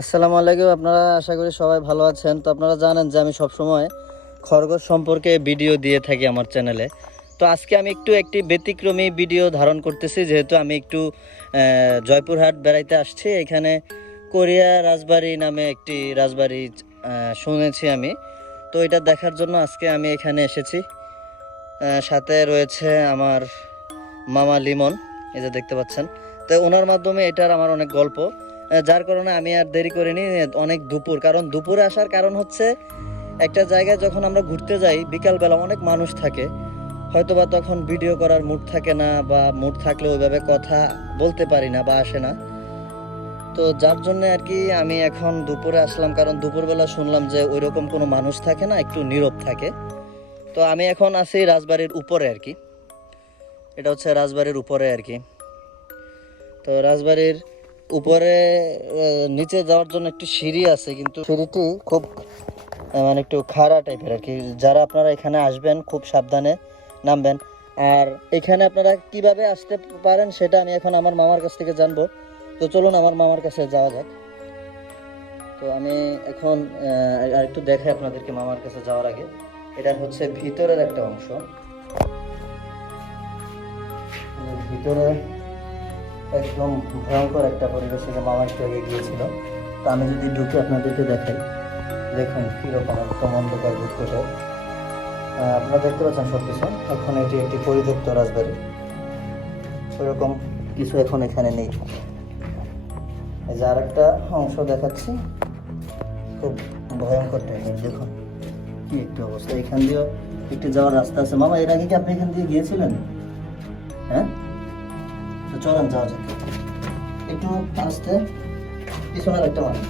আসসালামু আলাইকুম। আপনারা আশা করি সবাই ভালো আছেন। তো আপনারা জানেন যে আমি সবসময় খরগোশ সম্পর্কে ভিডিও দিয়ে থাকি আমার চ্যানেলে। তো আজকে আমি একটি ব্যতিক্রমী ভিডিও ধারণ করতেছি, যেহেতু আমি একটু জয়পুরহাট বেড়াইতে আসছি। এখানে কোরিয়া রাজবাড়ি নামে একটি রাজবাড়ি শুনেছি আমি। তো এটা দেখার জন্য আজকে আমি এখানে এসেছি। সাথে রয়েছে আমার মামা লিমন, এই যে দেখতে পাচ্ছেন। তো ওনার মাধ্যমে এটার আমার অনেক গল্প, যার কারণে আমি আর দেরি করিনি। অনেক দুপুর, কারণ দুপুরে আসার কারণ হচ্ছে একটা জায়গায় যখন আমরা ঘুরতে যাই বিকালবেলা অনেক মানুষ থাকে, হয়তোবা তখন ভিডিও করার মুড থাকে না, বা মুড থাকলে ওইভাবে কথা বলতে পারি না বা আসে না। তো যার জন্য আর কি আমি এখন দুপুরে আসলাম, কারণ দুপুরবেলা শুনলাম যে ওই রকম কোনো মানুষ থাকে না, একটু নীরব থাকে। তো আমি এখন আছি রাজবাড়ির উপরে আর কি, এটা হচ্ছে রাজবাড়ির উপরে আর কি। তো রাজবাড়ির উপরে নিচে যাওয়ার জন্য একটি সিঁড়ি আছে, কিন্তু সিঁড়িটি খুব মানে একটু খাড়া টাইপের আর কি। যারা আপনারা এখানে আসবেন খুব সাবধানে নামবেন। আর এখানে আপনারা কিভাবে আসতে পারেন সেটা আমি এখন আমার মামার কাছ থেকে জানবো। তো চলুন আমার মামার কাছে যাওয়া যাক। তো আমি এখন আর একটু দেখাই আপনাদেরকে মামার কাছে যাওয়ার আগে। এটা হচ্ছে ভিতরের একটা অংশ, ভিতরে একদম ভয়ঙ্কর একটা পরিবেশে যে মামা একটু আগে গিয়েছিল। তো আমি যদি ঢুকে আপনাদেরকে দেখাই, দেখুন কীরকম একদম অন্ধকার ঘুরতে। আপনারা দেখতে পাচ্ছেন সব কিছু। এখন এটি একটি পরিত্যক্ত রাজবাড়ি, সেরকম কিছু এখন এখানে নেই। এই যে আর একটা অংশ দেখাচ্ছি, খুব ভয়ঙ্কর টাইপের। দেখুন কি একটু অবস্থা। এখান দিয়েও একটু যাওয়ার রাস্তা আছে। মামা এর আগে কি আপনি এখান দিয়ে গিয়েছিলেন? হ্যাঁ, তো চলেন যাওয়া যাক। একটু আসতে পিছনের একটা মানুষ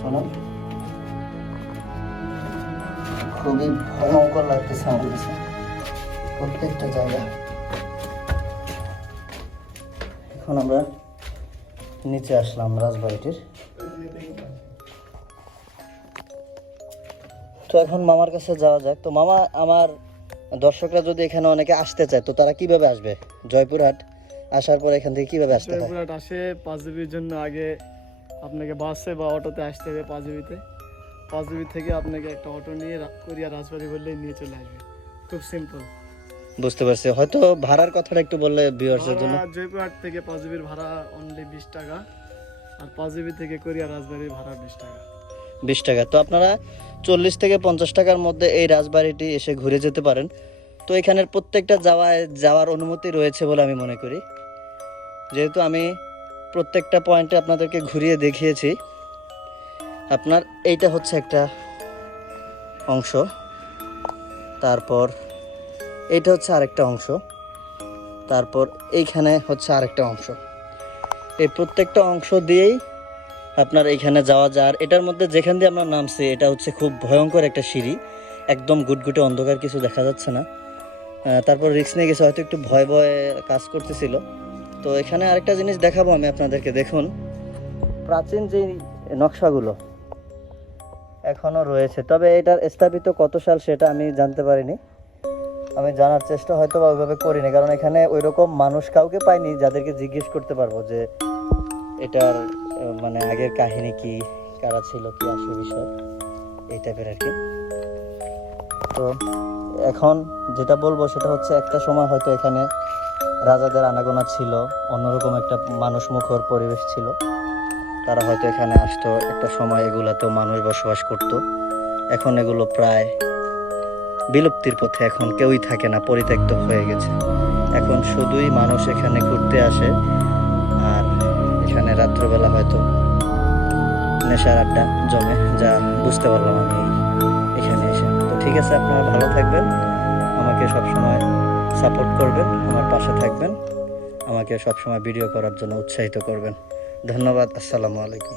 চলুন। খুবই ভয়ঙ্কর লাগতেছে আমাদের কাছে প্রত্যেকটা জায়গা। এখন আমরা নিচে আসলাম রাজবাড়িটির। তো এখন মামার কাছে যাওয়া যাক। তো মামা, আমার দর্শকরা যদি এখানে অনেকে আসতে চায়, তো তারা কিভাবে আসবে জয়পুরহাট? আসার পর এখান থেকে কিভাবে আসতে হয়? জয়পুরহাট আসে পাঁচবিবির জন্য আগে আপনাকে বাসে বা অটোতে আসতে হবে। পাঁচবিবি থেকে আপনাকে একটা অটো নিয়ে কোরিয়া রাজবাড়ি বললেই নিয়ে চলে আসবে। খুব সিম্পল। বুঝতে পারছি। হয়তো ভাড়ার কথাটা একটু বললে ভিউয়ার্সের জন্য। জয়পুরহাট থেকে পাঁচবিবির ভাড়া অনলি 20 টাকা, আর পাঁচবিবি থেকে কোরিয়া রাজবাড়ির ভাড়া 20 টাকা। 20 টাকা। তো আপনারা 40 থেকে 50 টাকার মধ্যে এই রাজবাড়িটি এসে ঘুরে যেতে পারেন। তো এখানের প্রত্যেকটা যাওয়ার অনুমতি রয়েছে বলে আমি মনে করি, যেহেতু আমি প্রত্যেকটা পয়েন্টে আপনাদেরকে ঘুরিয়ে দেখিয়েছি। আপনার এইটা হচ্ছে একটা অংশ, তারপর এইটা হচ্ছে আরেকটা অংশ, তারপর এইখানে হচ্ছে আরেকটা অংশ। এই প্রত্যেকটা অংশ দিয়েই আপনার এইখানে যাওয়া যায়। আর এটার মধ্যে যেখান দিয়ে আমরা নামছি, এটা হচ্ছে খুব ভয়ঙ্কর একটা সিঁড়ি, একদম গুটগুটে অন্ধকার, কিছু দেখা যাচ্ছে না। তারপর রিস্ক নিয়ে গেছে, হয়তো একটু ভয় ভয় কাজ করতেছিল। তো এখানে আরেকটা জিনিস দেখাবো আমি আপনাদেরকে। দেখুন প্রাচীন যে নকশাগুলো এখনও রয়েছে, তবে এটার স্থাপিত কত সাল সেটা আমি জানতে পারিনি। আমি জানার চেষ্টা হয়তো বা ওইভাবে করিনি, কারণ এখানে ওই রকম মানুষ কাউকে পাইনি যাদেরকে জিজ্ঞেস করতে পারবো যে এটার মানে আগের কাহিনী কি, কারা ছিল, কি আসল বিষয়, এই টাইপের আর কি। তো এখন যেটা বলবো সেটা হচ্ছে, একটা সময় হয়তো এখানে রাজাদের আনাগোনা ছিল, অন্যরকম একটা মানুষ মুখর পরিবেশ ছিল। তারা হয়তো এখানে আসতো, একটা সময় এগুলাতেও মানুষ বসবাস করত। এখন এগুলো প্রায় বিলুপ্তির পথে, এখন কেউই থাকে না, পরিত্যক্ত হয়ে গেছে। এখন শুধুই মানুষ এখানে ঘুরতে আসে, আর এখানে রাত্রবেলা হয়তো নেশার আড্ডা জমে, যা বুঝতে পারলাম আমি এখানে এসে। তো ঠিক আছে, আপনারা ভালো থাকবেন, আমাকে সবসময় সাপোর্ট করবেন, আমার পাশে থাকবেন, আমাকে সবসময় ভিডিও করার জন্য উৎসাহিত করবেন। ধন্যবাদ। আসসালামু আলাইকুম।